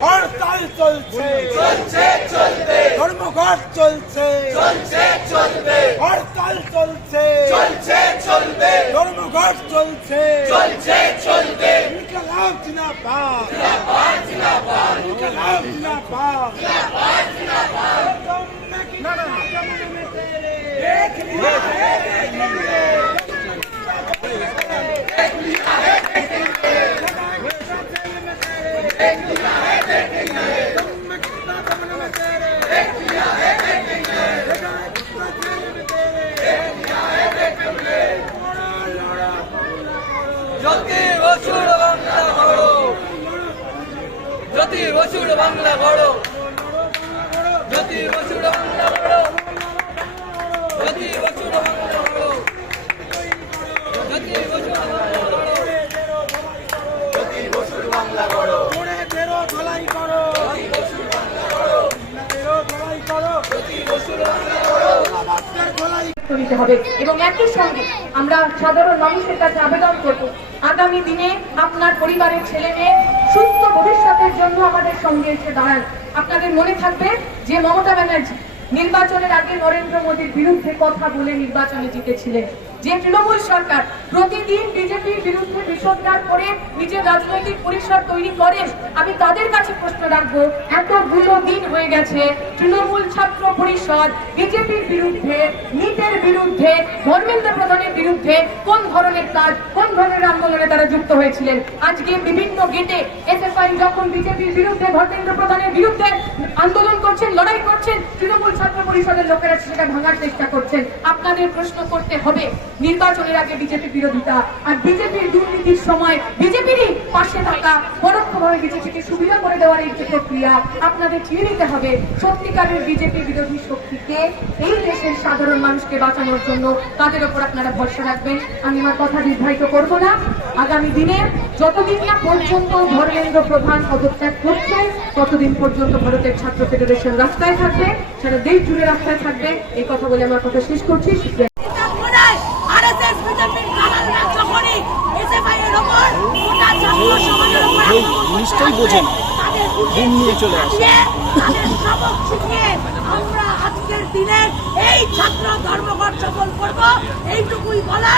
হরতাল চলছে। চলছে চলবে। ধর্মঘট চলছে। চলছে চলবে। হরতাল চলছে। চলছে চলবে। ধর্মঘট চলছে। চলছে চলবে। ইনকলাব জিন্দাবাদ। জিন্দাবাদ ইনকলাব জিন্দাবাদ। না বাংলা গড়ো। জ্যোতি বসুর বাংলা গড়ো। জ্যোতি বসুর বাংলা গড়ো। জ্যোতি বাংলা গড়ো। ধলাই করো হবে এবং একই সঙ্গে আমরা সাধারণ মানুষের কাছে আবেদন করব। আগামী দিনে আপনার পরিবারের ছেলে মেয়ে সুস্থ ভবিষ্যতের জন্য আমাদের সঙ্গে এসে দাঁড়ান। আপনাদের মনে থাকবে যে মমতা ব্যানার্জি নির্বাচনের আগে নরেন্দ্র মোদীর বিরুদ্ধে কথা বলে নির্বাচনে জিতেছিলেন। যে তৃণমূল সরকার প্রতিদিন বিজেপির বিরুদ্ধে বিষোদ্গার করে নিজের রাজনৈতিক পরিসর তৈরি করেন আমি তাদের কাছে প্রশ্ন রাখব, এত এতগুলো দিন হয়ে গেছে, তৃণমূল ছাত্র পরিষদ বিজেপির বিরুদ্ধে নিটের বিরুদ্ধে, ধর্মেন্দ্র প্রধানের বিরুদ্ধে কোন ধরনের কাজ, কোন ধরনের আন্দোলনে তারা যুক্ত হয়েছিলেন? আজকে বিভিন্ন গেটে এসএফআই যখন বিজেপির বিরুদ্ধে, ধর্মেন্দ্র প্রধানের বিরুদ্ধে আন্দোলন করছেন, লড়াই করছেন, তৃণমূল ছাত্র পরিষদের লোকেরা সেটা ভাঙার চেষ্টা করছেন, আপনাদের প্রশ্ন করতে হবে, নির্বাচনের আগে বিজেপি বিরোধিতা আর বিজেপির দুর্নীতির সময় বিজেপিরই পাশে থাকা, পরোক্ষভাবে বিজেপিকে সুবিধা করে দেওয়ার এই যে প্রক্রিয়া, আপনাদের চিনে নিতে হবে। সত্যিকারের বিজেপি বিরোধী শক্তিকে এই দেশের সাধারণ মানুষকে বাঁচানোর জন্য তাদের ওপর আপনারা ভরসা রাখবেন। আমি আমার কথা নির্ধারিত করব না। আগামী দিনে যতদিন না পর্যন্ত ধর্মেন্দ্র প্রধান পদত্যাগ করছেন ততদিন পর্যন্ত ভারতের ছাত্র ফেডারেশন রাস্তায় থাকবে সারা দেশ জুড়ে রাস্তায় থাকবে। এই কথা বলে আমার কথা শেষ করছি। নিশ্চয়ই বোঝেন। দিন নিয়ে চলে আসে। আমরা আজকের দিনে এই ছাত্র ধর্মঘট সফল করব এইটুকুই বলার